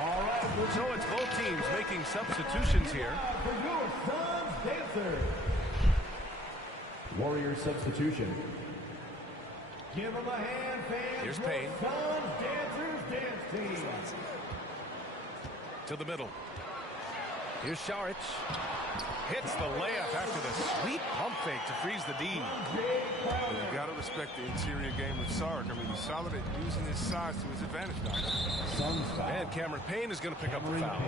All right, so it's both teams making substitutions here. For your Suns dancers. Warrior substitution. Give them a hand, fans. Here's Payne. Suns dancers dance team. To the middle. Here's Saric. Hits the layup after the sweet pump fake to freeze the D. Well, you got to respect the interior game of Saric. I mean, he's solid at using his size to his advantage now. And Cameron Payne is going to pick up the foul.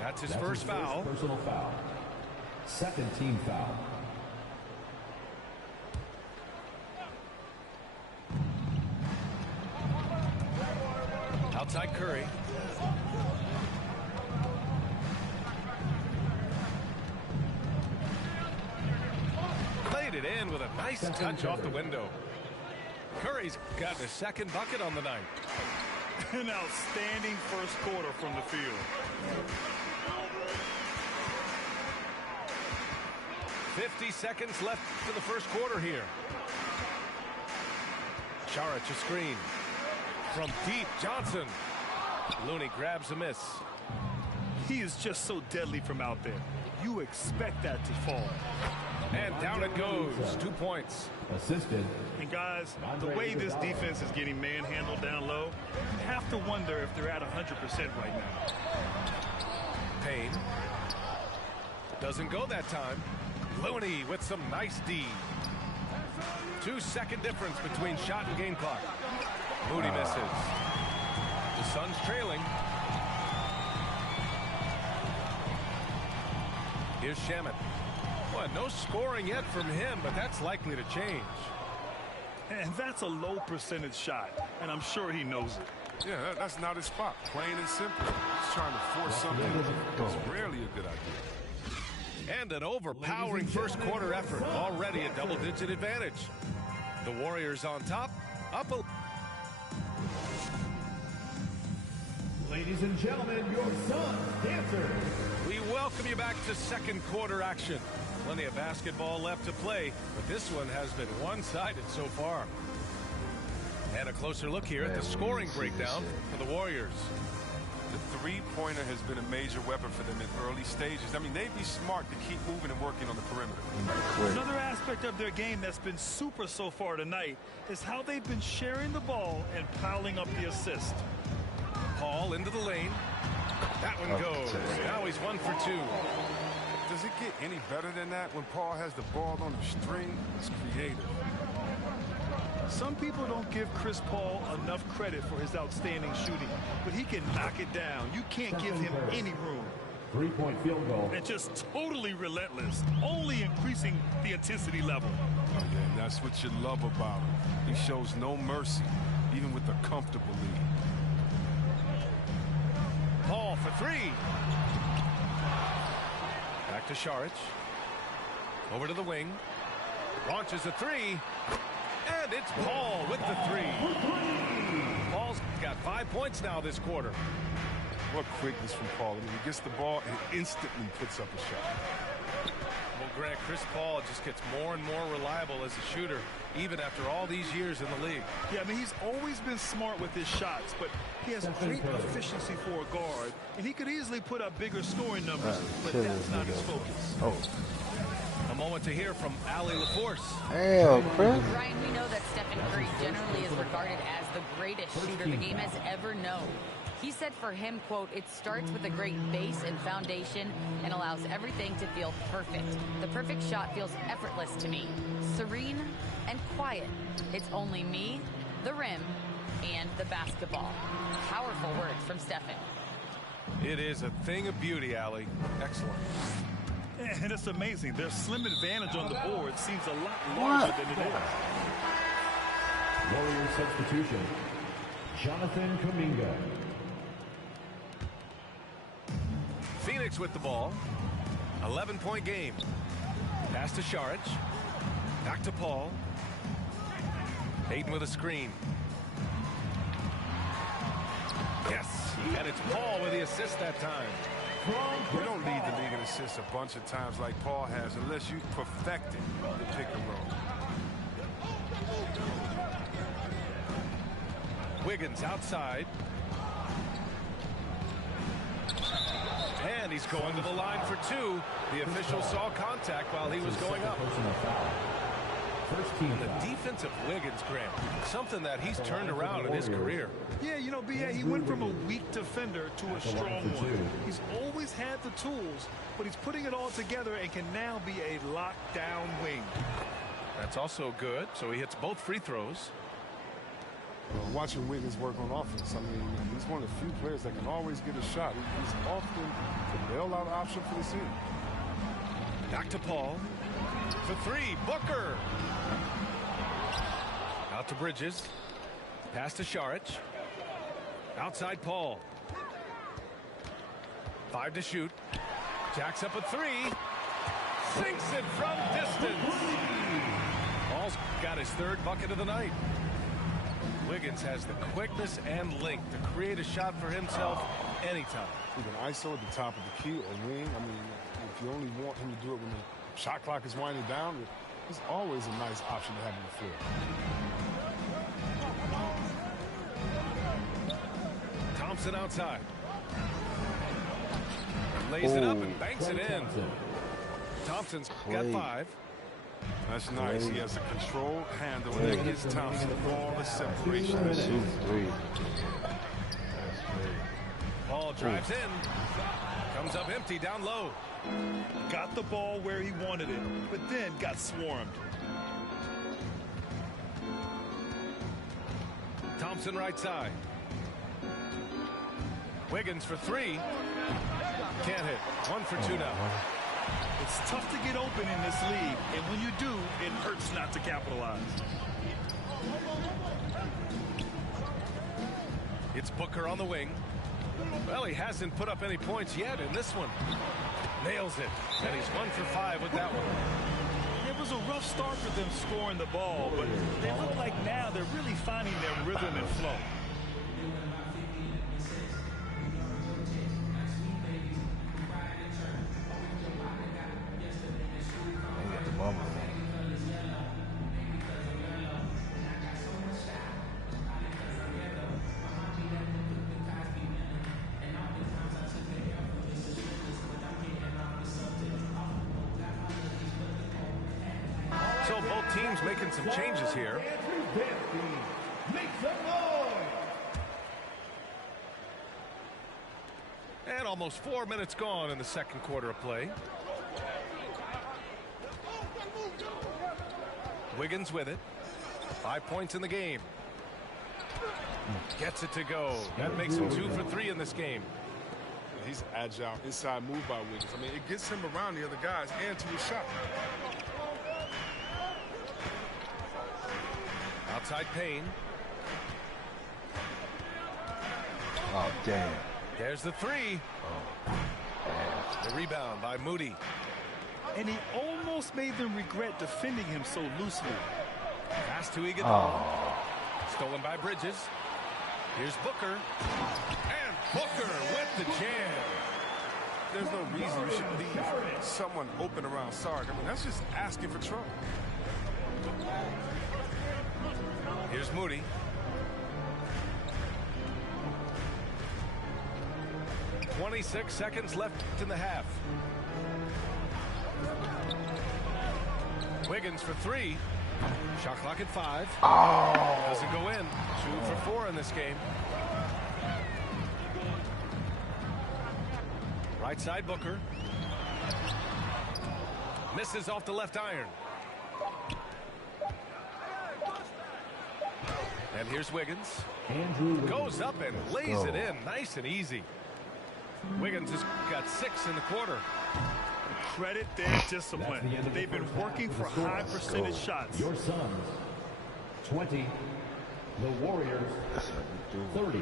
That's his first foul. Personal foul. Second team foul. Outside Curry. Played it in with a nice touch off the window. Curry's got his second bucket on the night. An outstanding first quarter from the field. 50 seconds left to the first quarter here. Saric a screen. From deep, Johnson. Looney grabs a miss. He is just so deadly from out there. You expect that to fall. And down it goes. 2 points. Assisted. And guys, the way this defense is getting manhandled down low, you have to wonder if they're at 100% right now. Payne. Doesn't go that time. Looney with some nice D. 2-second difference between shot and game clock. Moody misses. The Suns trailing. Here's Shamet. Well, no scoring yet from him, but that's likely to change. And that's a low percentage shot, and I'm sure he knows it. Yeah, that's not his spot. Plain and simple. He's trying to force something that's rarely a good idea. And an overpowering first quarter effort. Already a double-digit advantage. The Warriors on top. Up a... Ladies and gentlemen, your Suns dancers. We welcome you back to second quarter action. Plenty of basketball left to play, but this one has been one-sided so far. And a closer look here at the scoring breakdown for the Warriors. The three-pointer has been a major weapon for them in early stages. I mean, they'd be smart to keep moving and working on the perimeter. Another aspect of their game that's been super so far tonight is how they've been sharing the ball and piling up the assist. Paul into the lane. That one goes. Now he's 1 for 2. Does it get any better than that when Paul has the ball on the string? It's creative. Some people don't give Chris Paul enough credit for his outstanding shooting, but he can knock it down. You can't give him any room. 3-point field goal. And just totally relentless, only increasing the intensity level. Oh, yeah, that's what you love about him. He shows no mercy, even with a comfortable lead. Paul for 3. Back to Saric. Over to the wing. Launches a 3. And it's Paul with the 3. Paul's got 5 points now this quarter. What quickness from Paul. I mean, he gets the ball and instantly puts up a shot. Well, Grant, Chris Paul just gets more and more reliable as a shooter, even after all these years in the league. Yeah, I mean, he's always been smart with his shots, but he has great efficiency for a guard, and he could easily put up bigger scoring numbers, but that's not his focus. Oh. A moment to hear from Allie LaForce. Damn, Chris. Ryan, we know that Stephen Curry generally is regarded as the greatest shooter the game has ever known. He said for him, quote, "It starts with a great base and foundation and allows everything to feel perfect. The perfect shot feels effortless to me, serene and quiet. It's only me, the rim, and the basketball." Powerful words from Stephen. It is a thing of beauty, Allie. Excellent. And it's amazing. Their slim advantage on the board seems a lot larger than it is. Warrior substitution. Jonathan Kuminga. Phoenix with the ball. 11-point game. Pass to Saric. Back to Paul. Hayden with a screen. Yes. And it's Paul with the assist that time. We don't lead the league in assists a bunch of times like Paul has, unless you perfected the pick and roll. Wiggins outside. And he's going to the line for two. The official saw contact while he was going up. And the defense of Wiggins, Graham, something that he's turned around in his career. Yeah, you know, B.A., he went from a weak defender to a strong one. He's always had the tools, but he's putting it all together and can now be a lockdown wing. That's also good. So he hits both free throws. Watching Wiggins work on offense, I mean, he's one of the few players that can always get a shot. He's often the bailout option for the team. Back to Paul. For three, Booker. Out to Bridges. Pass to Šarić. Outside Paul. 5 to shoot. Jacks up a three. Sinks it from distance. Paul's got his third bucket of the night. Wiggins has the quickness and length to create a shot for himself anytime. You can ISO at the top of the key or wing. I mean, if you only want him to do it when the shot clock is winding down, it's always a nice option to have on the floor. Thompson outside. Lays it up and banks it in. Thompson's got 5. That's nice. He has a controlled handle, and that gives Thompson all the separation. Paul drives in. Comes up empty down low. Got the ball where he wanted it, but then got swarmed. Thompson right side. Wiggins for 3. Can't hit. 1 for 2 now. It's tough to get open in this league, and when you do, it hurts not to capitalize. It's Booker on the wing. Well, he hasn't put up any points yet in this one. Nails it, and he's 1 for 5 with that one. It was a rough start for them scoring the ball, but they look like now they're really finding their rhythm and flow. So both teams making some changes here. And almost 4 minutes gone in the second quarter of play. Wiggins with it. 5 points in the game. Gets it to go. That makes him 2 for 3 in this game. He's agile, inside move by Wiggins. I mean, it gets him around the other guys and to his shot. Outside Payne. Oh, damn. There's the 3. The rebound by Moody. And he almost made them regret defending him so loosely. Pass to Iguodala. Stolen by Bridges. Here's Booker. And Booker with the jam. There's no reason you should leave someone open around Sark. I mean, that's just asking for trouble. Here's Moody. .26 seconds left in the half. Wiggins for 3. Shot clock at 5. Doesn't go in. 2 for 4 in this game. Right side Booker. Misses off the left iron. And here's Wiggins. Goes up and lays it in. Nice and easy. Wiggins has got 6 in the quarter. Credit their discipline. They've been working for high percentage shots. Your Suns, 20. The Warriors, 30.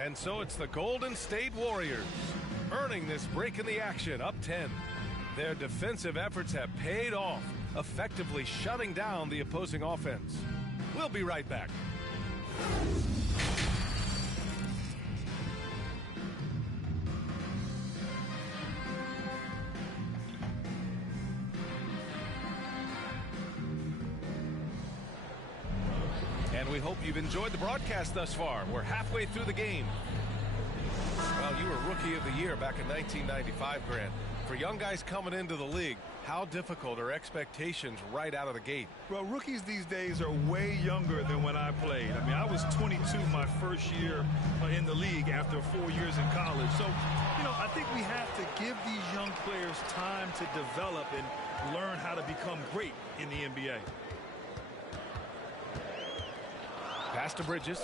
And so it's the Golden State Warriors earning this break in the action, up 10. Their defensive efforts have paid off. effectively shutting down the opposing offense. We'll be right back. And we hope you've enjoyed the broadcast thus far. We're halfway through the game. Well, you were Rookie of the Year back in 1995, Grant. For young guys coming into the league, how difficult are expectations right out of the gate? Well, rookies these days are way younger than when I played. I mean, I was 22 my first year in the league after 4 years in college. So, you know, I think we have to give these young players time to develop and learn how to become great in the NBA. Pass to Bridges.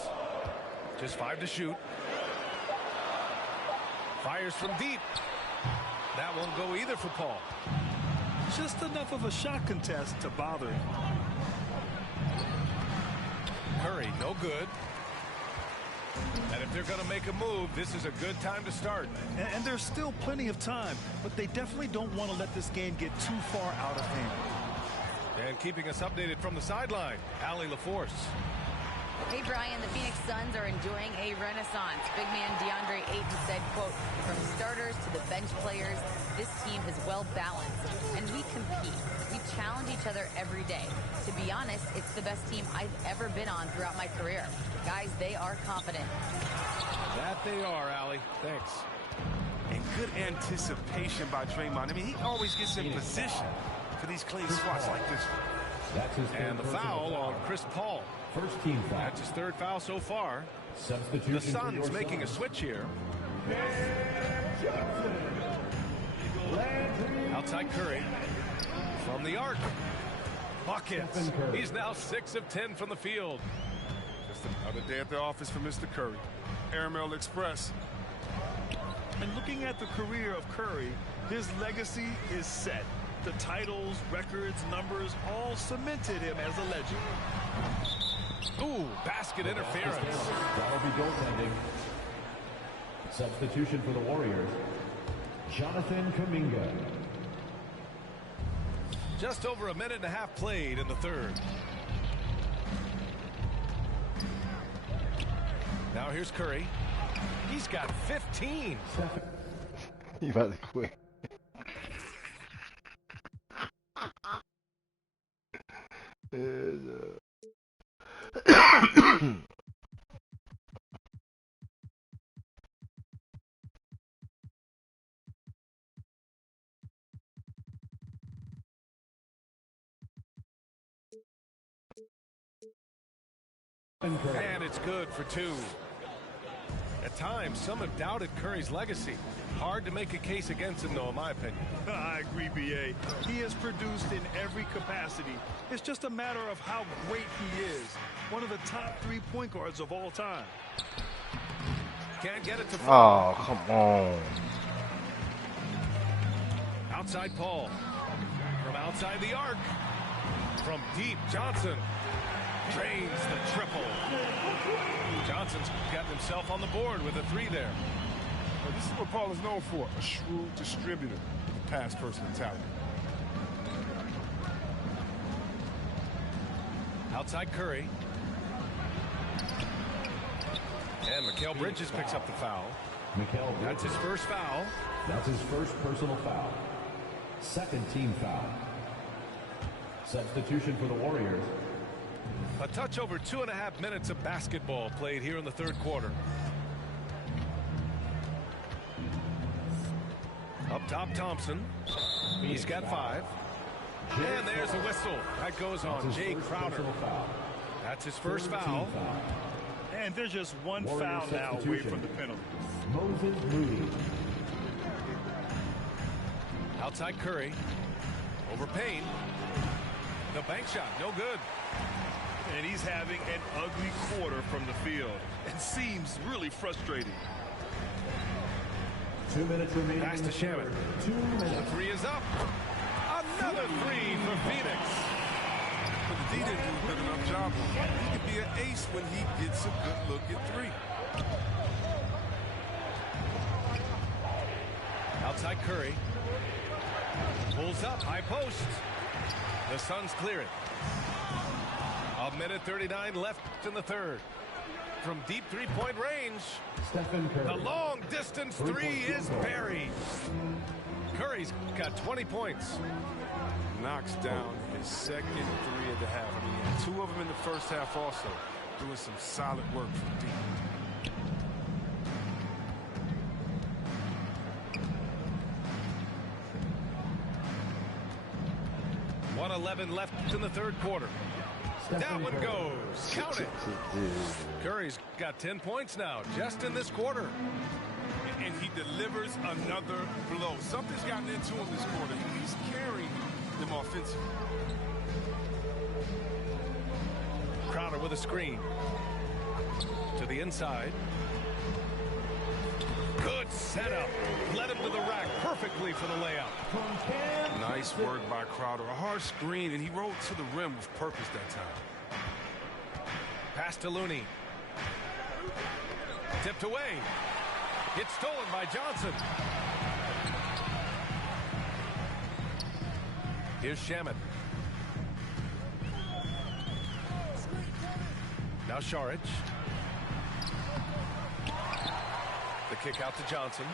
Just 5 to shoot. Fires from deep. That won't go either for Paul. Just enough of a shot contest to bother him. Curry, no good. And if they're going to make a move, this is a good time to start. And there's still plenty of time, but they definitely don't want to let this game get too far out of hand. And keeping us updated from the sideline, Allie LaForce. Hey, Brian, the Phoenix Suns are enjoying a renaissance. Big man DeAndre Ayton said, quote, from starters to the bench players, this team is well balanced, and we compete. We challenge each other every day. To be honest, it's the best team I've ever been on throughout my career. Guys, they are confident. That they are, Allie. Thanks. And good anticipation by Draymond. I mean, he always gets in position for these clean spots like this one. And the foul on Chris Paul. First team foul. That's his 3rd foul so far. Substitution The Suns making a switch here. Outside Curry. From the arc. Buckets. He's now 6 of 10 from the field. Just another day at the office for Mr. Curry. Airmail Express. And looking at the career of Curry, his legacy is set. The titles, records, numbers all cemented him as a legend. Ooh, basket interference. That'll be goaltending. Substitution for the Warriors, Jonathan Kuminga. Just over a minute and a half played in the 3rd. Now here's Curry. He's got 15. You about to quit. And it's good for 2. At times, some have doubted Curry's legacy. Hard to make a case against him, though, in my opinion. I agree, B.A. He has produced in every capacity. It's just a matter of how great he is. One of the top 3 point guards of all time. Can't get it to Oh, come on. Outside Paul. From outside the arc. From deep, Johnson drains the triple. Johnson's gotten himself on the board with a 3 there. Well, this is what Paul is known for, a shrewd distributor with pass-first mentality. Outside Curry. And Mikal Bridges picks up the foul. That's his first foul. That's his first personal foul. 2nd team foul. Substitution for the Warriors. A touch over 2.5 minutes of basketball played here in the 3rd quarter. Up top, Thompson. He's got 5. And there's a whistle. That goes on Jay Crowder. That's his first foul. And there's just one foul now away from the penalty. Moses Moody. Outside Curry. Over Payne. The bank shot, no good. And he's having an ugly quarter from the field. It seems really frustrating. 2 minutes remaining. Pass to Shannon. 2 minutes. The 3 is up. Another 3 for Phoenix. But the D didn't do a good enough job. He could be an ace when he gets a good look at 3. Outside Curry. Pulls up, high post. The Suns clear it. 1:39 left in the third. From deep three-point range, the long-distance three is buried. Curry's got 20 points. Knocks down his second three of the half. I mean, he had 2 of them in the first half also. Doing some solid work from deep. .11 left in the third quarter. That one goes. Count it. Curry's got 10 points now, just in this quarter. And he delivers another blow. Something's gotten into him this quarter. He's carrying them offensively. Crowder with a screen. To the inside. Good setup. Led him to the rack perfectly for the layup. Nice work by Crowder. A hard screen, and he rolled to the rim with purpose that time. Pass to Looney. Tipped away. It's stolen by Johnson. Here's Shamet. Now Šarić. The kick out to Johnson.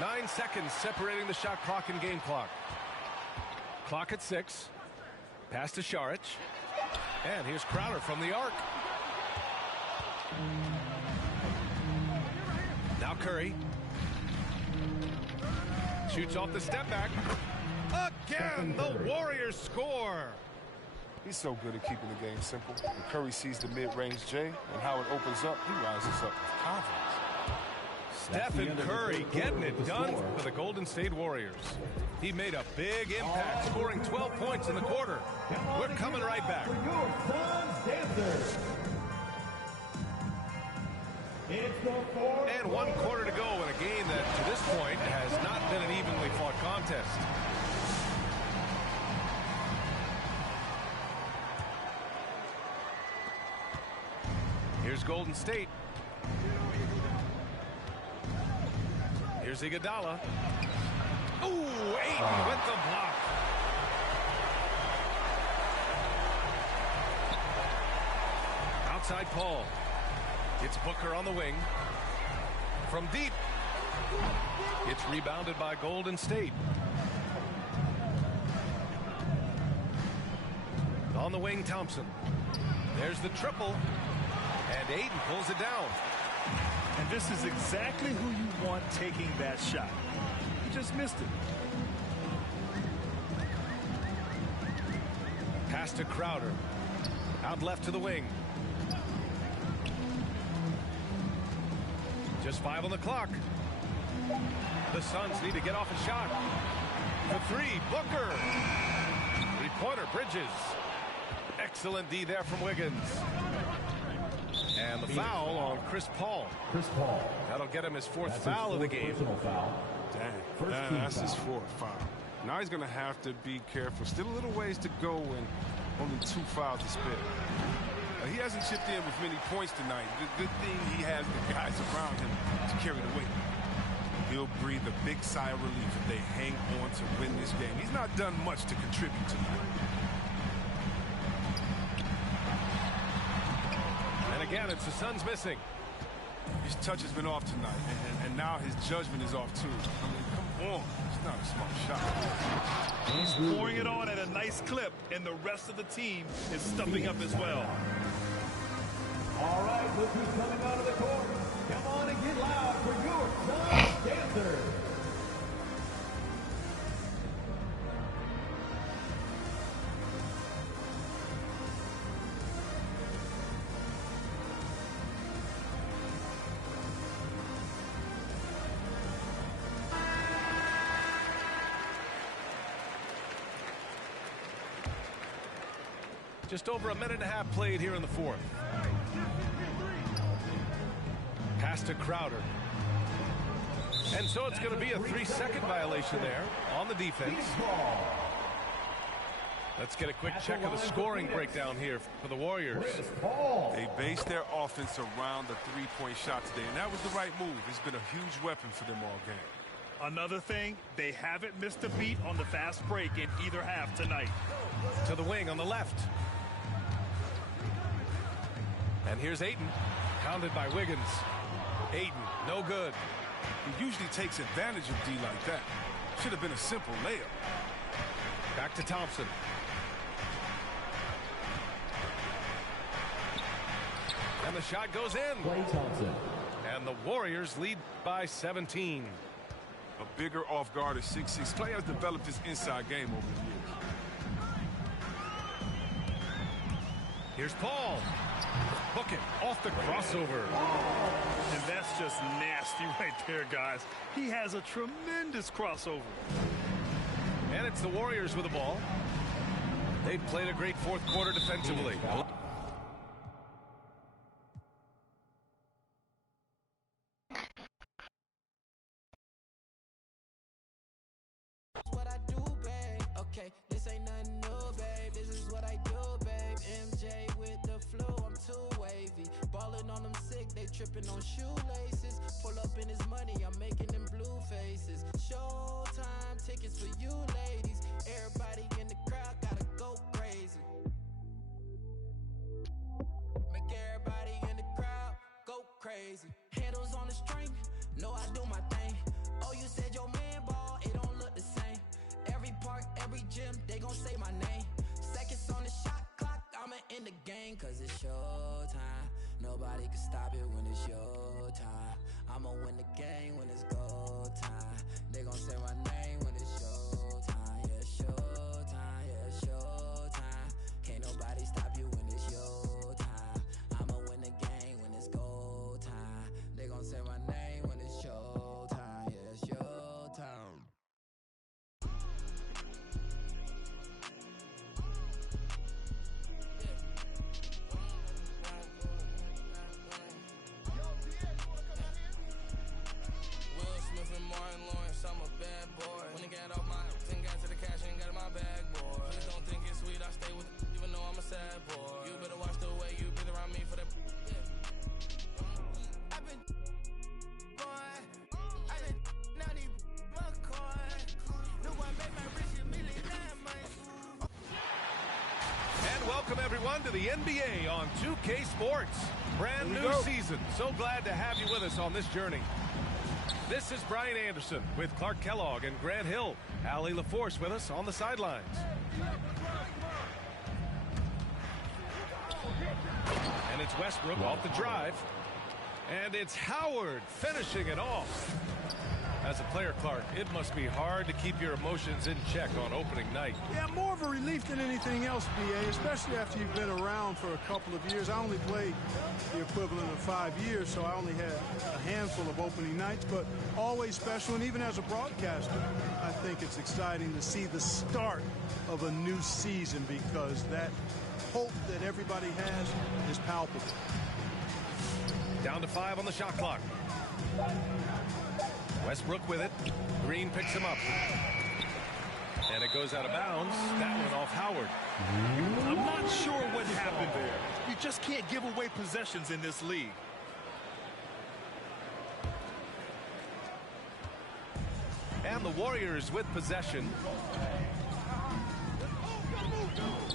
9 seconds separating the shot clock and game clock. Clock at 6. Pass to Šarić. And here's Crowder from the arc. Now Curry. Shoots off the step back. Again, the Warriors score. He's so good at keeping the game simple. When Curry sees the mid-range J and how it opens up, he rises up with confidence. Stephen Curry getting it done for the Golden State Warriors. He made a big impact, scoring 12 points in the quarter. We're coming right back. And 1 quarter to go in a game that, to this point, has not been an evenly fought contest. Here's Golden State. Here's Iguodala. Ooh, Ayton with the block. Outside Paul. It's Booker on the wing. From deep. It's rebounded by Golden State. On the wing, Thompson. There's the triple. And Ayton pulls it down. And this is exactly who you want taking that shot. He just missed it. Pass to Crowder. Out left to the wing. Just 5 on the clock. The Suns need to get off a shot. The 3, Booker. 3-pointer, Bridges. Excellent D there from Wiggins. And the foul on Chris Paul. That'll get him his 4th foul of the game. Dang, that's his 4th foul. Now he's going to have to be careful. Still a little ways to go and only 2 fouls to spare. He hasn't chipped in with many points tonight. Good thing he has the guys around him to carry the weight. He'll breathe a big sigh of relief if they hang on to win this game. He's not done much to contribute tonight. And again, it's the Suns missing. His touch has been off tonight, and now his judgment is off too. I mean, come on. It's not a smart shot. He's pouring it on at a nice clip, and the rest of the team is stumping up as well. All right, look who's coming out of the court. Come on and get loud for your Suns dancers. Just over a minute and a half played here in the 4th. Pass to Crowder. And so it's going to be a 3-second violation there on the defense. Let's get a quick check of the scoring breakdown here for the Warriors. They based their offense around the 3-point shot today, and that was the right move. It's been a huge weapon for them all game. Another thing, they haven't missed a beat on the fast break in either half tonight. To the wing on the left. And here's Ayton, pounded by Wiggins. Ayton, no good. He usually takes advantage of D like that. Should have been a simple layup. Back to Thompson. And the shot goes in. Klay Thompson. And the Warriors lead by 17. A bigger off guard at 6'6". Klay has developed his inside game over the years. Here's Paul. Book it off the crossover. And that's just nasty right there, guys. He has a tremendous crossover. And it's the Warriors with the ball. They've played a great fourth quarter defensively. What I do, babe. Okay, this ain't nothing new, babe. This is what I do, babe. MJ with the flu, I'm too wavy. Ballin' on them sick, they tripping on shoelaces. Pull up in his money, I'm making them blue faces. Showtime tickets for you ladies. Everybody in the crowd gotta go crazy. Make everybody in the crowd go crazy. Handles on the string, know I do my thing. Oh, you said your man ball, it don't look the same. Every park, every gym, they gon' say my name. Seconds on the shot clock, I'ma end the game. Cause it's showtime. Nobody can stop it when it's your time. I'ma win the game when it's go time. They gon' say my name when it's showtime. Yeah, showtime, yeah, showtime. Can't nobody stop you when it's your time. I'ma win the game when it's go time. They gon' say my name when it's showtime. Yeah, it's showtime. Will Smith and Martin Lawrence, I'm a bad boy. When he got off my thing, got to the cash and got in my bag, boy. Please don't think it's sweet, I stay with it, even though I'm a sad boy. You better watch the way you breathe around me for that. I've been boy, I've been now these McCoy. No one made my rich a millionaire, man. And welcome everyone to the NBA on 2K Sports. Brand new season. So glad to have you with us on this journey. This is Brian Anderson with Clark Kellogg and Grant Hill. Allie LaForce with us on the sidelines. And it's Westbrook off the drive. And it's Howard finishing it off. As a player, Clark, it must be hard to keep your emotions in check on opening night. Yeah, more of a relief than anything else, BA, especially after you've been around for a couple of years. I only played the equivalent of 5 years, so I only had a handful of opening nights, but always special. And even as a broadcaster, I think it's exciting to see the start of a new season because that hope that everybody has is palpable. Down to 5 on the shot clock. Westbrook with it. Green picks him up. And it goes out of bounds. That one off Howard. I'm not sure what happened there. You just can't give away possessions in this league. And the Warriors with possession.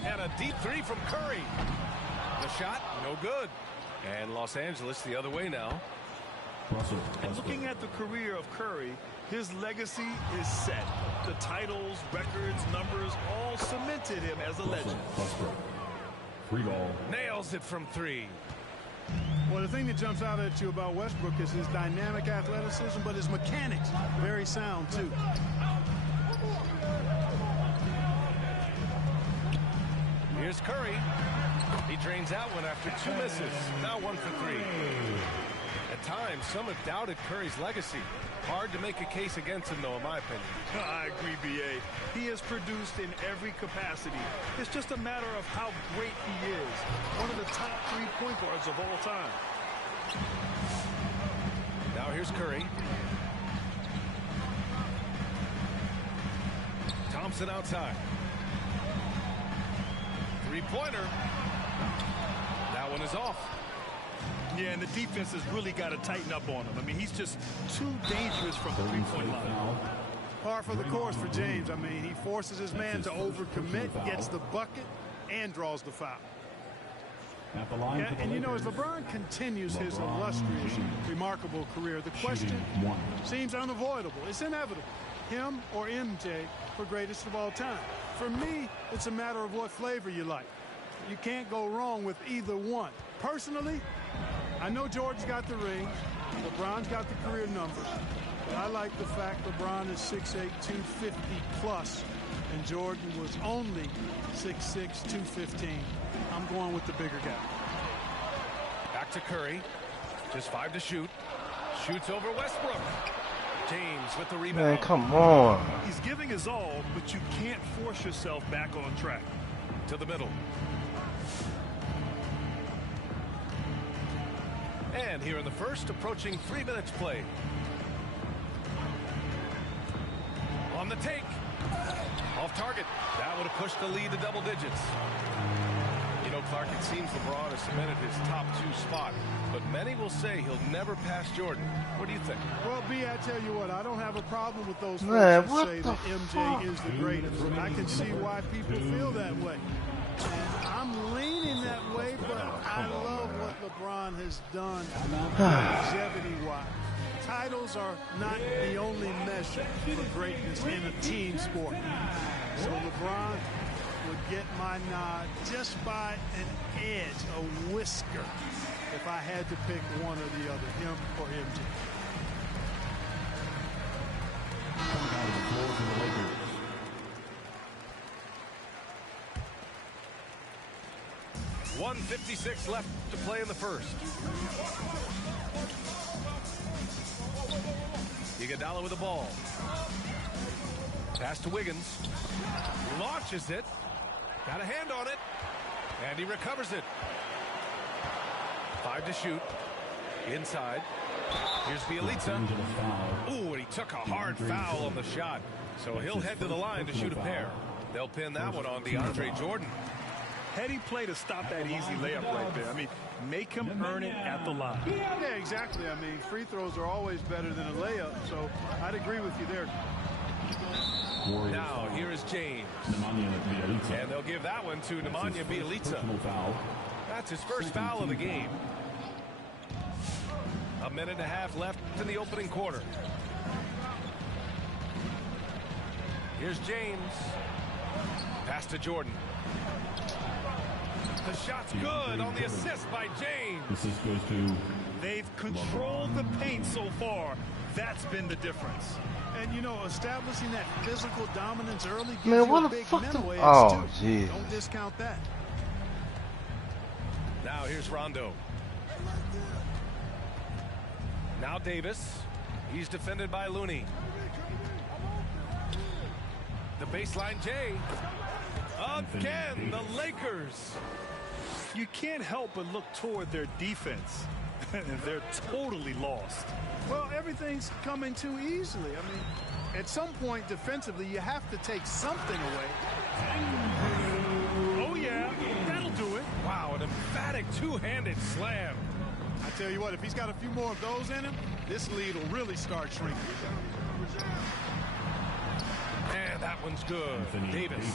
And a deep three from Curry. The shot, no good. And Los Angeles the other way now. And looking at the career of Curry, his legacy is set. The titles, records, numbers all cemented him as a legend. Free ball. Nails it from 3. Well, the thing that jumps out at you about Westbrook is his dynamic athleticism, but his mechanics, very sound, too. Here's Curry. He drains out one after 2 misses. Now 1 for 3. At times, some have doubted Curry's legacy. Hard to make a case against him, though, in my opinion. I agree, B.A. He has produced in every capacity. It's just a matter of how great he is. One of the top 3 point guards of all time. Now here's Curry. Thompson outside. Three-pointer. That one is off. Yeah, and the defense has really got to tighten up on him. I mean, he's just too dangerous from the three-point line. Par for the course for James. I mean, he forces his man to overcommit, gets the bucket, and draws the foul. Yeah, and you know, as LeBron continues his illustrious, remarkable career, the question seems unavoidable. It's inevitable. Him or MJ for greatest of all time. For me, it's a matter of what flavor you like. You can't go wrong with either one. Personally, I know Jordan's got the ring, LeBron's got the career numbers, but I like the fact LeBron is 6'8", 250 plus, and Jordan was only 6'6", 215. I'm going with the bigger guy. Back to Curry. Just 5 to shoot. Shoots over Westbrook. James with the rebound. Man, come on. He's giving his all, but you can't force yourself back on track. To the middle. And here in the first, approaching 3 minutes played. On the take. Off target. That would have pushed the lead to double digits. You know, Clark, it seems LeBron has cemented his top 2 spot, but many will say he'll never pass Jordan. What do you think? Well, B, I tell you what, I don't have a problem with those folks Man, that say that MJ is the greatest. I can see why people feel that way. And I'm leaning that way, but I love what LeBron has done longevity-wise. Titles are not the only measure for greatness in a team sport. So LeBron would get my nod just by an edge, a whisker, if I had to pick one or the other, him or MJ. .156 left to play in the first. Iguodala with the ball. Pass to Wiggins. Launches it. Got a hand on it. And he recovers it. 5 to shoot. Inside. Here's Bielitsa. Ooh, and he took a hard foul on the shot. So he'll head to the line to shoot a pair. They'll pin that one on DeAndre Jordan. Heady play to stop that easy layup right there. I mean, make him earn it at the line. Yeah, exactly. I mean, free throws are always better than a layup, so I'd agree with you there. Now, here is James. And they'll give that one to Nemanja Bjelica. That's his first foul of the game. A minute and a half left in the opening quarter. Here's James. Pass to Jordan. The shot's good on the assist by James. Assist goes to... They've controlled the paint so far. That's been the difference. And, you know, establishing that physical dominance early gives Man, you what a the big fuck? mental edge, Oh, too. jeez. Don't discount that. Now here's Rondo. Now Davis. He's defended by Looney. The baseline Jay. Again, the Lakers. You can't help but look toward their defense. They're totally lost. Well, everything's coming too easily. I mean, at some point defensively, you have to take something away. Oh, yeah, that'll do it. Wow, an emphatic two-handed slam. I tell you what, if he's got a few more of those in him, this lead will really start shrinking. And that one's good. Davis.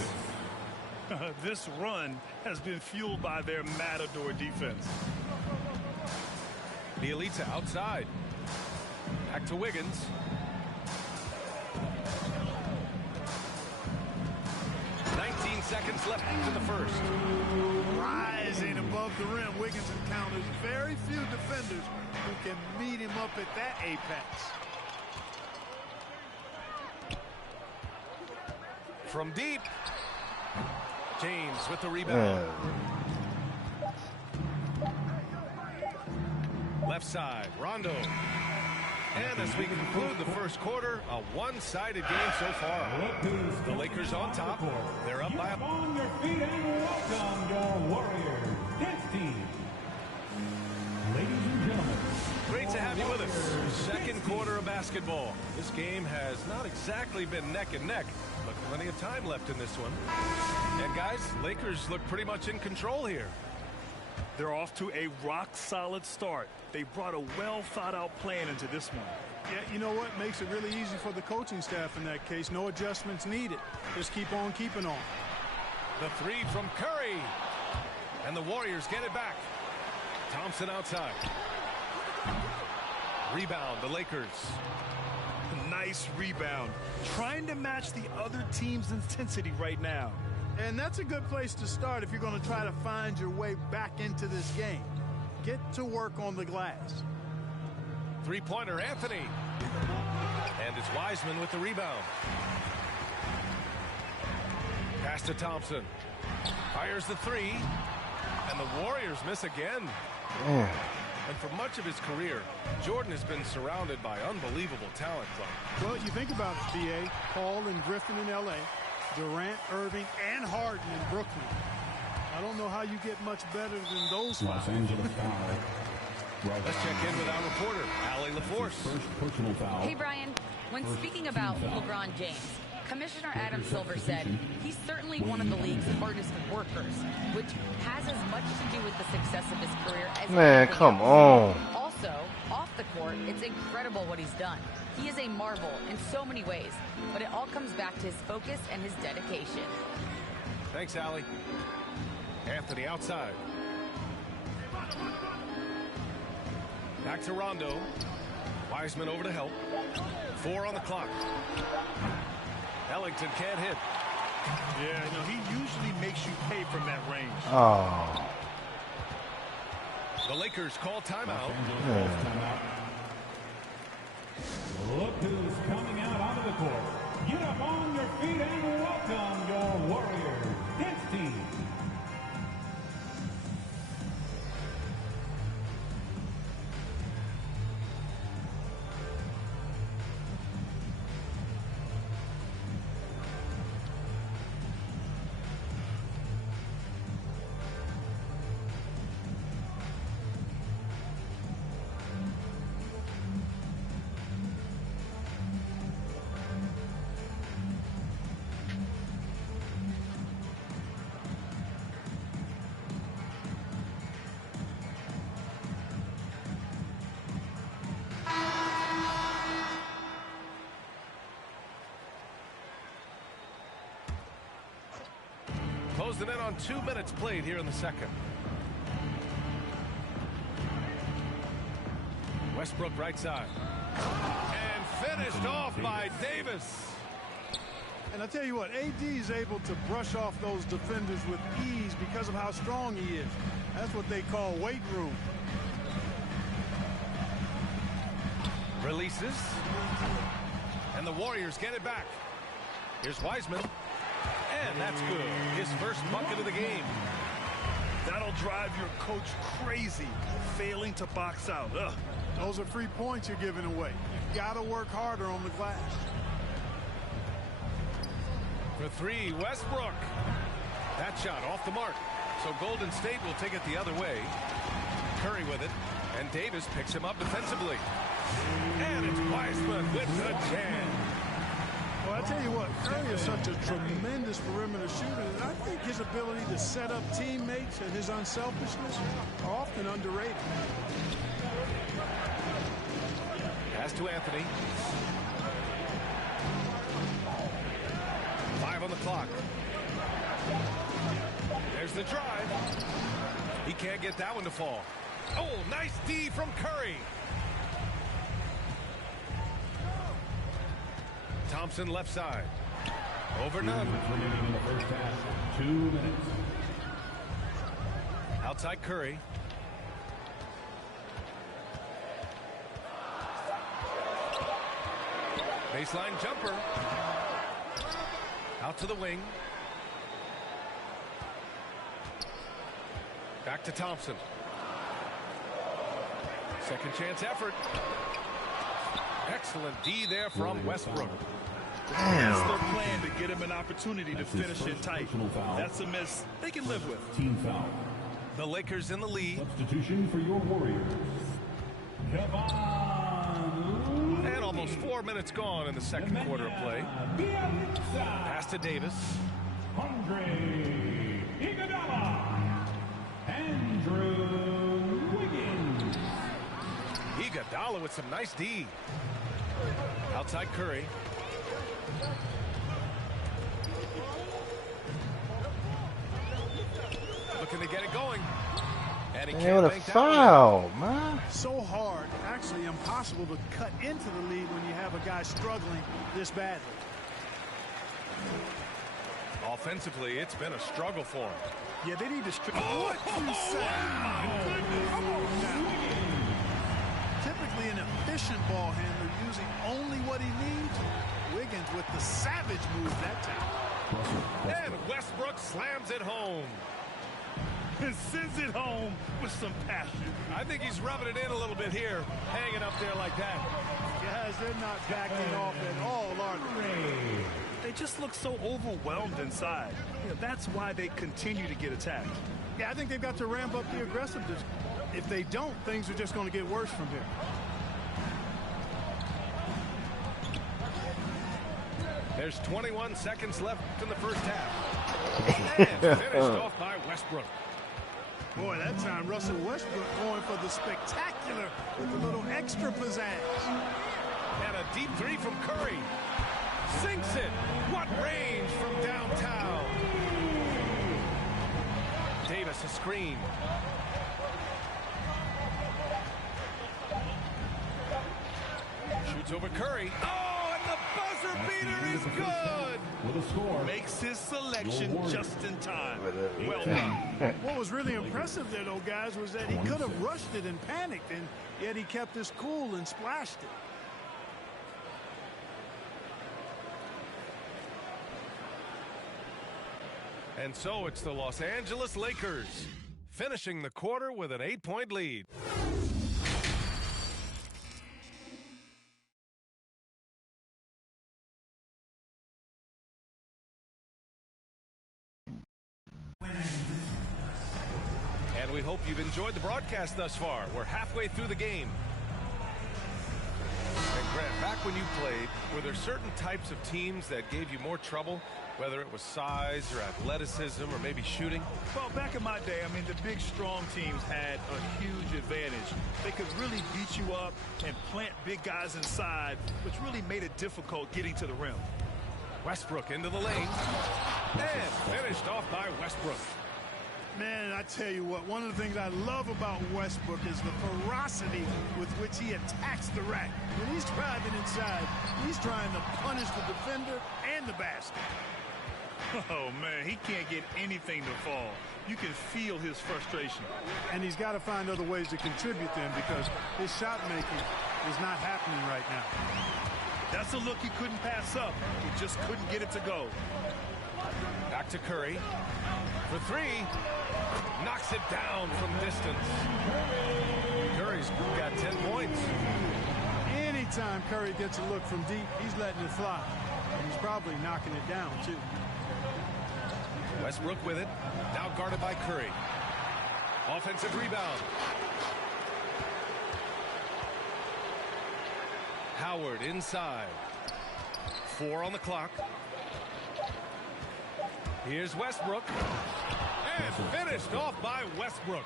This run has been fueled by their matador defense. Bielitsa outside. Back to Wiggins. Seconds left in the first. Rising above the rim, Wiggins encounters very few defenders who can meet him up at that apex. From deep, James with the rebound. Left side, Rondo. And as we conclude the first quarter, a one-sided game so far. The Lakers on top. They're up by a... On your feet and welcome your Warriors dance team. Ladies and gentlemen. Great to have you with us. Second quarter of basketball. This game has not exactly been neck and neck, but plenty of time left in this one. And guys, Lakers look pretty much in control here. They're off to a rock-solid start. They brought a well-thought-out plan into this one. Yeah, you know what? Makes it really easy for the coaching staff in that case. No adjustments needed. Just keep on keeping on. The three from Curry. And the Warriors get it back. Thompson outside. Rebound, the Lakers. Nice rebound. Trying to match the other team's intensity right now. And that's a good place to start if you're going to try to find your way back into this game. Get to work on the glass. Three-pointer, Anthony. And it's Wiseman with the rebound. Pass to Thompson. Fires the three. And the Warriors miss again. And for much of his career, Jordan has been surrounded by unbelievable talent. Well, you think about it, B.A. Paul and Griffin in L.A., Durant, Irving, and Harden in Brooklyn. I don't know how you get much better than those five. Los Angeles foul. Let's check in with our reporter, Allie LaForce. First personal foul. Hey, Brian. When speaking about LeBron James, Commissioner Adam Silver said he's certainly one of the league's hardest workers, which has as much to do with the success of his career as Man, anything come else. on. Also, off the court, it's incredible what he's done. He is a marvel in so many ways, but it all comes back to his focus and his dedication. Thanks, Allie. Anthony outside. Back to Rondo. Wiseman over to help. 4 on the clock. Ellington can't hit. Yeah, you know, he usually makes you pay from that range. Oh. The Lakers call timeout. Look who's coming out onto the court. Get up on your feet and welcome your Warriors dance team. Closing in on 2 minutes played here in the second. Westbrook right side. And finished off by Davis. And I tell you what, AD is able to brush off those defenders with ease because of how strong he is. That's what they call weight room. Releases. And the Warriors get it back. Here's Wiseman. And that's good. His first bucket of the game. That'll drive your coach crazy, failing to box out. Ugh. Those are free points you're giving away. You've got to work harder on the glass. For three, Westbrook. That shot off the mark. So Golden State will take it the other way. Curry with it. And Davis picks him up defensively. And it's Wiseman with the jam. Well, I tell you what, Curry is such a tremendous perimeter shooter, and I think his ability to set up teammates and his unselfishness are often underrated. Pass to Anthony. 5 on the clock. There's the drive. He can't get that one to fall. Oh, nice D from Curry. Thompson left side. Over none. Remaining in the first half. 2 minutes. Outside Curry. Baseline jumper. Out to the wing. Back to Thompson. Second chance effort. Excellent D there from Westbrook. That's their plan to get him an opportunity to finish it tight. That's a miss they can live with. Team foul. The Lakers in the lead. Substitution for your Warriors. And almost 4 minutes gone in the second quarter of play. Pass to Davis. Andre Iguodala. Andrew follow with some nice D. Outside Curry. Looking to get it going. And he what a foul, man. So hard, actually impossible to cut into the lead when you have a guy struggling this badly. Offensively, it's been a struggle for him. Yeah, they need to what you say? Typically an efficient ball handler using only what he needs. Wiggins with the savage move that time. And Westbrook slams it home. And sends it home with some passion. I think he's rubbing it in a little bit here, hanging up there like that. Guys, they're not backing off at all, are they? They just look so overwhelmed inside. You know, that's why they continue to get attacked. Yeah, I think they've got to ramp up the aggressiveness. If they don't, things are just going to get worse from here. There's 21 seconds left in the first half. And finished off by Westbrook. Boy, that time Russell Westbrook going for the spectacular with a little extra pizzazz. And a deep three from Curry. Sinks it. What range from downtown. Davis a screen. Shoots over Curry. Oh, and the buzzer beater is good. With a score. Makes his selection just in time. Well done. What was really impressive there, though, guys, was that he could have rushed it and panicked, and yet he kept his cool and splashed it. And so it's the Los Angeles Lakers finishing the quarter with an 8-point lead. And we hope you've enjoyed the broadcast thus far. We're halfway through the game. And Grant, back when you played, were there certain types of teams that gave you more trouble? Whether it was size or athleticism or maybe shooting? Well, back in my day, I mean, the big, strong teams had a huge advantage. They could really beat you up and plant big guys inside, which really made it difficult getting to the rim. Westbrook into the lane. And finished off by Westbrook. Man, I tell you what, one of the things I love about Westbrook is the ferocity with which he attacks the rack. When he's driving inside, he's trying to punish the defender and the basket. Oh, man, he can't get anything to fall. You can feel his frustration. And he's got to find other ways to contribute then because his shot making is not happening right now. That's a look he couldn't pass up. He just couldn't get it to go. Back to Curry. For three. Knocks it down from distance. Curry's got 10 points. Anytime Curry gets a look from deep, he's letting it fly. And he's probably knocking it down, too. Westbrook with it. Now guarded by Curry. Offensive rebound. Howard inside. 4 on the clock. Here's Westbrook. And finished off by Westbrook.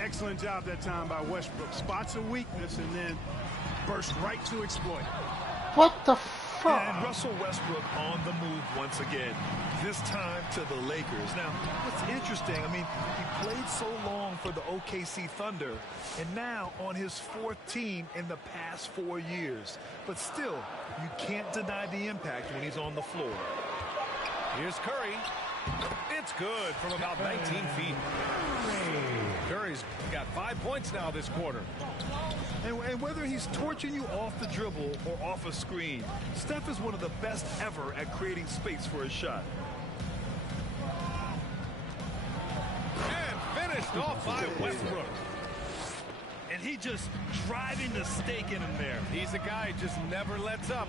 Excellent job that time by Westbrook. Spots a weakness and then burst right to exploit. What the fuck? And Russell Westbrook on the move once again. This time to the Lakers. Now, what's interesting, I mean, he played so long for the OKC Thunder, and now on his 4th team in the past 4 years. But still, you can't deny the impact when he's on the floor. Here's Curry. It's good from about 19 feet. Curry's got 5 points now this quarter. And whether he's torching you off the dribble or off a screen, Steph is one of the best ever at creating space for his shot. And finished off by Westbrook. And he just driving the stake in him there. He's a guy who just never lets up.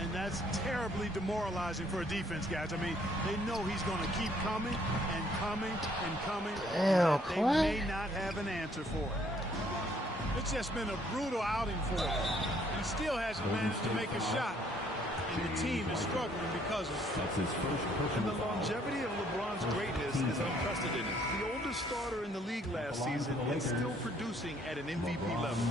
And that's terribly demoralizing for a defense, guys. I mean, they know he's going to keep coming and coming and coming. Damn, they may not have an answer for it. It's just been a brutal outing for him. He still hasn't managed to make a shot. And the team is struggling because of it. That's his first And the longevity of LeBron's greatness is unprecedented. The older oldest starter in the league last season and still producing at an MVP level.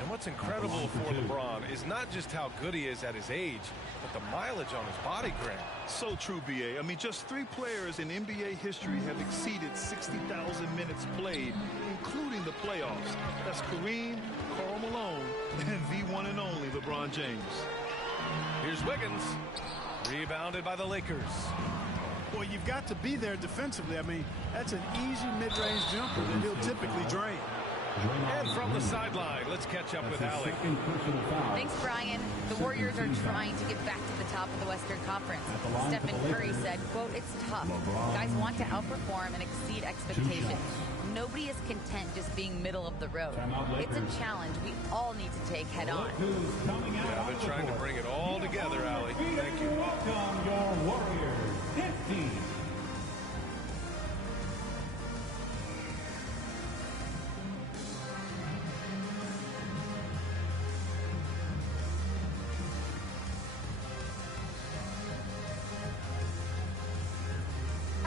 And what's incredible for LeBron is not just how good he is at his age, but the mileage on his body, Grant. So true, B.A. I mean, just 3 players in NBA history have exceeded 60,000 minutes played, including the playoffs. That's Kareem, Karl Malone, and the one and only LeBron James. Here's Wiggins. Rebounded by the Lakers. Well, you've got to be there defensively. I mean, that's an easy mid-range jumper that he'll typically drain. And from the sideline, let's catch up with Alec. Thanks, Brian. The Warriors are trying to get back to the top of the Western Conference. Stephen Curry said, quote, "It's tough. Guys want to outperform and exceed expectations. Nobody is content just being middle of the road. It's a challenge we all need to take head on." Yeah, they're trying to bring it all together, Allie. Thank you. Welcome your Warriors 15.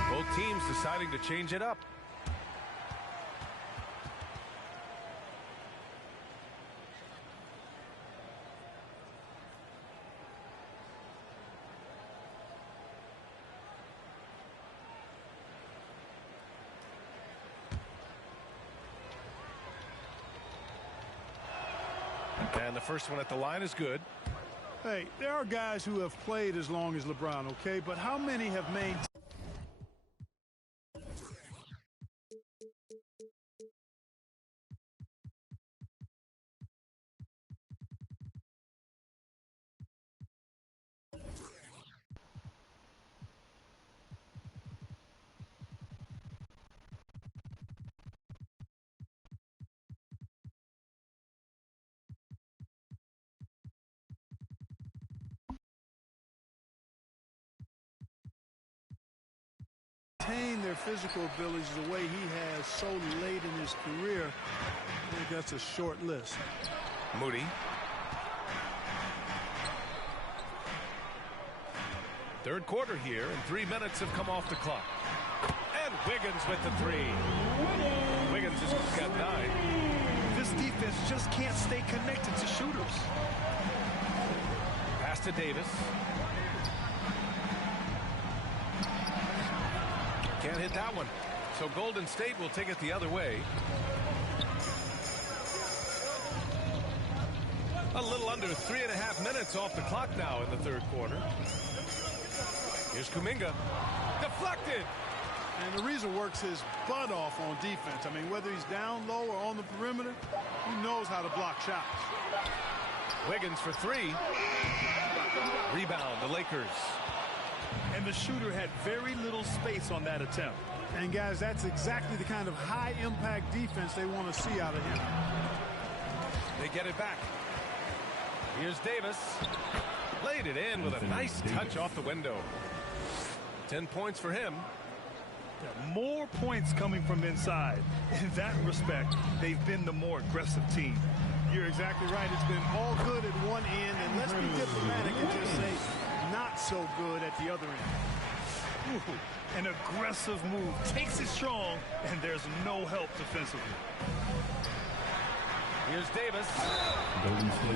Both teams deciding to change it up. And the first one at the line is good. Hey, there are guys who have played as long as LeBron, okay? But how many have maintained? Their physical abilities the way he has so late in his career. I think that's a short list. Moody. Third quarter here, and 3 minutes have come off the clock. And Wiggins with the 3. Wiggins has got 9. This defense just can't stay connected to shooters. Pass to Davis. Can't hit that one. So Golden State will take it the other way. A little under 3.5 minutes off the clock now in the third quarter. Here's Kuminga. Deflected. And the reason works his butt off on defense. I mean, whether he's down low or on the perimeter, he knows how to block shots. Wiggins for 3. Rebound, the Lakers. And the shooter had very little space on that attempt. And guys, that's exactly the kind of high-impact defense they want to see out of him. They get it back. Here's Davis. Laid it in with a nice touch off the window. 10 points for him. More points coming from inside. In that respect, they've been the more aggressive team. You're exactly right. It's been all good at one end, and let's be diplomatic and just say not so good at the other end. Ooh, an aggressive move takes it strong, and there's no help defensively. Here's Davis.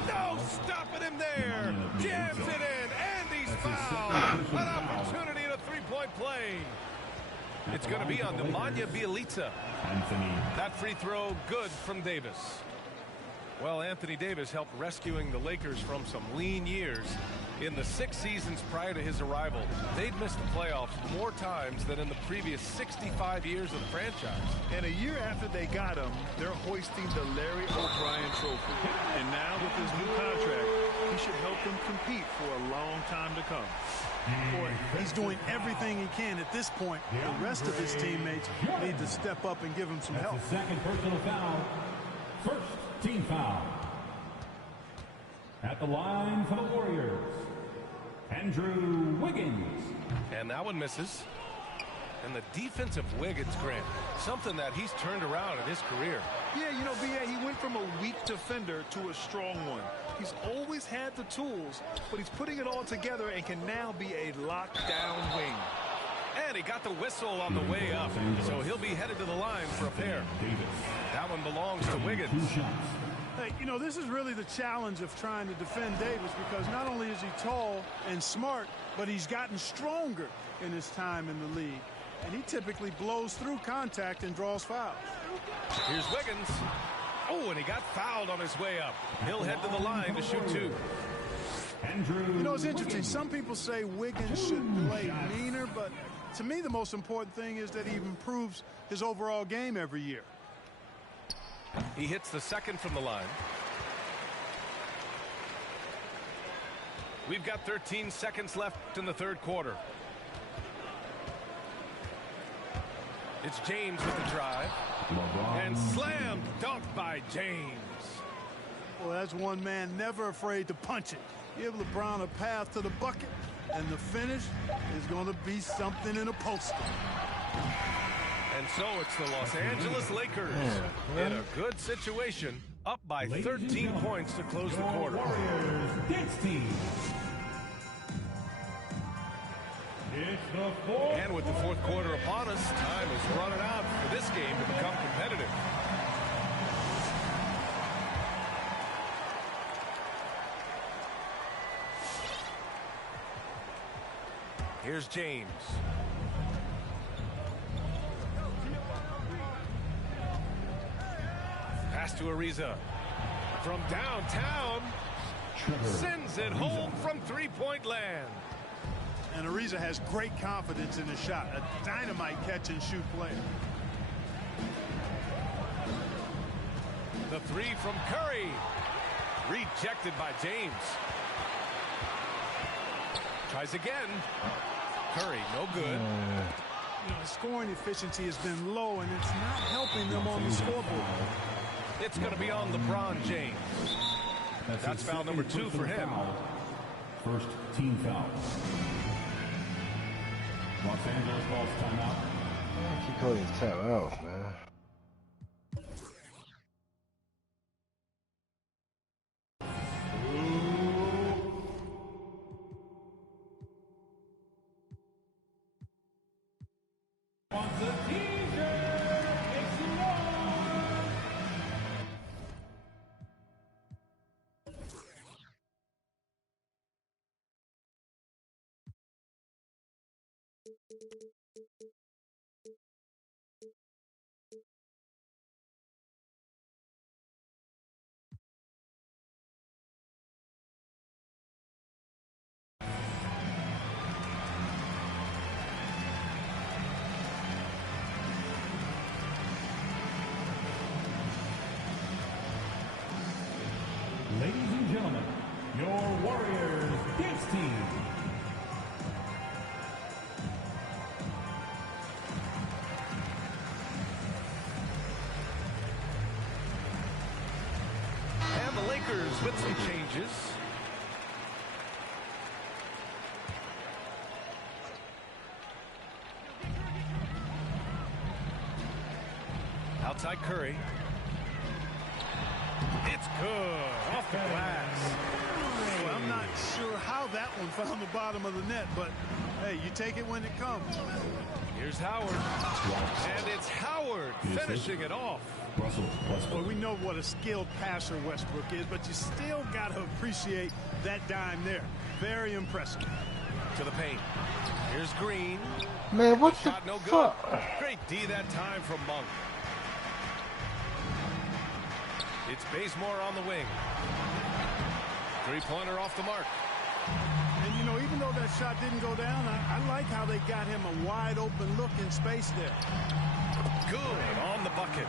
No stopping him there. Jams it in, and he's fouled. An opportunity at a three-point play. It's going to be on Nemanja Bjelica. That free throw good from Davis. Well, Anthony Davis helped rescuing the Lakers from some lean years. In the 6 seasons prior to his arrival, they'd missed the playoffs more times than in the previous 65 years of the franchise. And a year after they got him, they're hoisting the Larry O'Brien Trophy. And now with his new contract, he should help them compete for a long time to come. Boy, he's doing everything he can at this point. The rest of his teammates need to step up and give him some help. Second personal foul. First team foul. At the line for the Warriors, Andrew Wiggins. And that one misses. And the defense of Wiggins, Grant, something that he's turned around in his career. Yeah, you know, B.A., he went from a weak defender to a strong one. He's always had the tools, but he's putting it all together and can now be a lockdown wing. And he got the whistle on the way up, so he'll be headed to the line for a pair. That one belongs to Wiggins. Hey, you know, this is really the challenge of trying to defend Davis, because not only is he tall and smart, but he's gotten stronger in his time in the league. And he typically blows through contact and draws fouls. Here's Wiggins. Oh, and he got fouled on his way up. He'll head to the line to shoot 2. You know, it's interesting. Some people say Wiggins should play meaner, but to me the most important thing is that he improves his overall game every year. He hits the second from the line. We've got 13 seconds left in the third quarter. It's James with the drive. And slam dunk by James. Well, that's one man never afraid to punch it. Give LeBron a path to the bucket, and the finish is going to be something in a poster. And so it's the Los Angeles Lakers in a good situation, up by 13 points to close the quarter. And with the fourth quarter upon us, time is running out for this game to become competitive. Here's James. Pass to Ariza. From downtown. Sends it home from three-point land. And Ariza has great confidence in his shot. A dynamite catch-and-shoot player. The three from Curry. Rejected by James. Tries again. Curry, no good. You know, his scoring efficiency has been low, and it's not helping them on the scoreboard. It's going to be on LeBron James. That's foul number 2 for him. First team foul. Los Angeles calls timeout. Keep calling it timeout, man. Ladies and gentlemen, your Warriors dance team. And the Lakers with some changes. Outside Curry. It's good. Off the glass. Well, I'm not sure how that one found the bottom of the net, but hey, you take it when it comes. Here's Howard. And it's Howard finishing it off. Well, we know what a skilled passer Westbrook is, but you still got to appreciate that dime there. Very impressive. To the paint. Here's Green. Man, what the Shot no good. fuck? Great D that time from Monk. It's Bazemore on the wing. Three-pointer off the mark. And, you know, even though that shot didn't go down, I like how they got him a wide-open look in space there. Good on the bucket.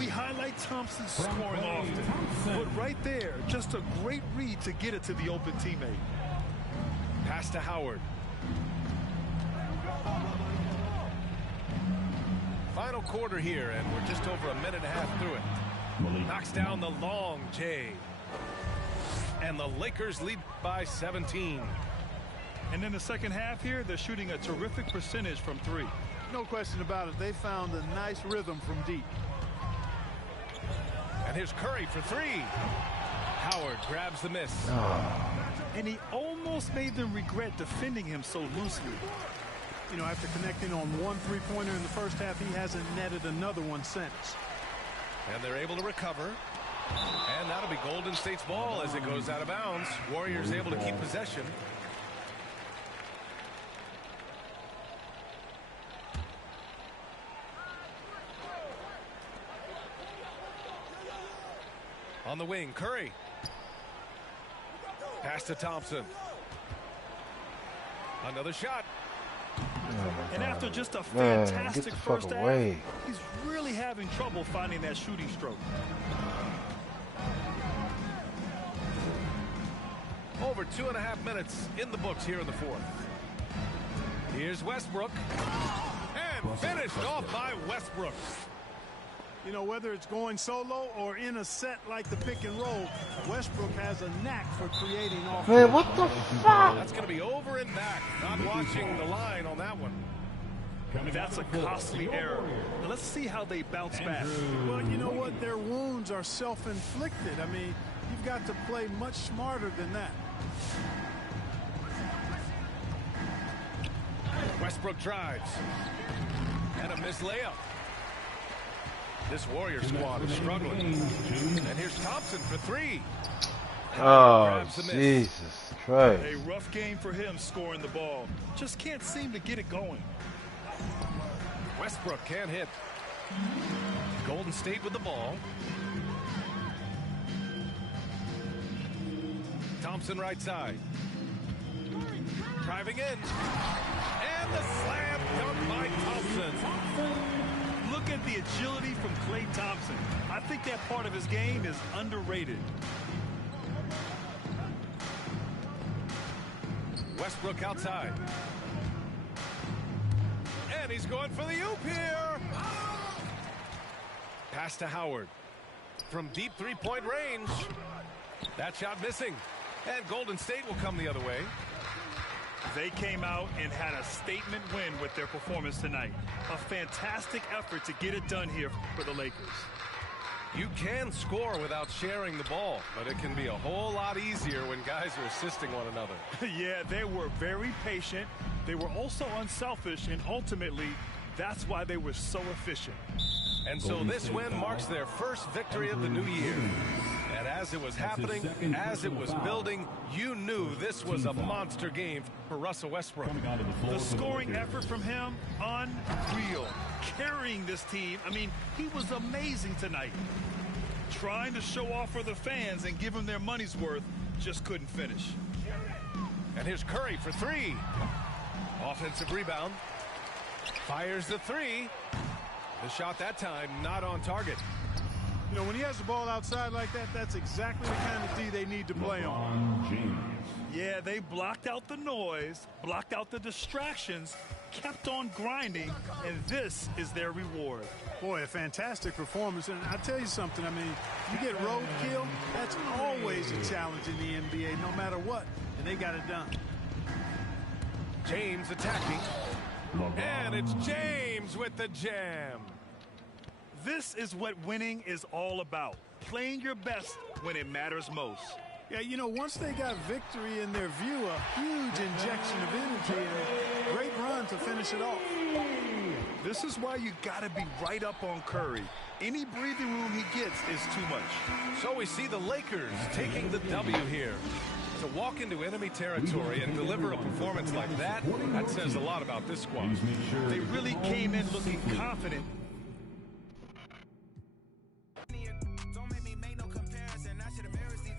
We highlight Thompson's scoring often, but right there, just a great read to get it to the open teammate. Pass to Howard. Final quarter here, and we're just over a minute and a half through it. Knocks down the long J. And the Lakers lead by 17. And in the second half here, they're shooting a terrific percentage from 3. No question about it. They found a nice rhythm from deep. And here's Curry for 3. Howard grabs the miss. And he almost made them regret defending him so loosely. You know, after connecting on one three-pointer in the first half, he hasn't netted another one since. And they're able to recover. And that'll be Golden State's ball as it goes out of bounds. Warriors able to keep possession. On the wing, Curry. Pass to Thompson. Another shot. And after just a fantastic first half, he's really having trouble finding that shooting stroke. Over 2.5 minutes in the books here in the fourth. Here's Westbrook. And finished off by Westbrook. You know, whether it's going solo or in a set like the pick and roll, Westbrook has a knack for creating offense. Man, what the fuck? That's going to be over and back. Not watching the line on that one. That's a costly error. Now let's see how they bounce back. Well, you know what? Their wounds are self-inflicted. I mean, you've got to play much smarter than that. Westbrook drives. And a missed layup. This Warrior squad is struggling. And here's Thompson for three. Oh, Jesus Christ. A rough game for him scoring the ball. Just can't seem to get it going. Westbrook can't hit. Golden State with the ball. Thompson right side. Driving in. And the slam dunk by Thompson. Look at the agility from Klay Thompson. I think that part of his game is underrated. Westbrook outside. And he's going for the oop here. Pass to Howard. From deep three-point range. That shot missing. And Golden State will come the other way. They came out and had a statement win with their performance tonight. A fantastic effort to get it done here for the Lakers. You can score without sharing the ball, but it can be a whole lot easier when guys are assisting one another. Yeah, they were very patient. They were also unselfish, and ultimately, that's why they were so efficient. And so this win marks their first victory of the new year. And as it was happening, as it was building, you knew this was a monster game for Russell Westbrook. The scoring effort from him, unreal. Carrying this team, I mean, he was amazing tonight. Trying to show off for the fans and give them their money's worth, just couldn't finish. And here's Curry for three. Offensive rebound. Fires the three. The shot that time not on target. You know, when he has the ball outside like that, that's exactly the kind of D they need to play on. Yeah, they blocked out the noise, blocked out the distractions, kept on grinding, and this is their reward. Boy, a fantastic performance. And I tell you something, I mean, you get roadkill, that's always a challenge in the NBA, no matter what, and they got it done. James attacking. And it's James with the jam. This is what winning is all about. Playing your best when it matters most. Yeah, you know, once they got victory in their view, a huge injection of energy and a great run to finish it off. This is why you got to be right up on Curry. Any breathing room he gets is too much. So we see the Lakers taking the W here. To walk into enemy territory and deliver a performance like that, that says a lot about this squad. They really came in looking confident. Don't make me make no comparison. I should have ever seen.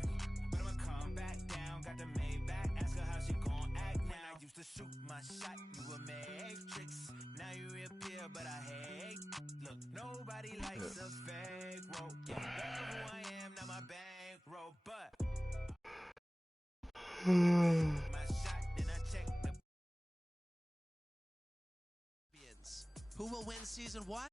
But I'ma come back down. Got the Maybach. Ask her how she gon' act now. I used to shoot my shot. You a matrix. Now you reappear, but I hate. Look, nobody likes a fake rope. Love who I am, not my bankroll, but. My shot, then I check the. Who will win season 1?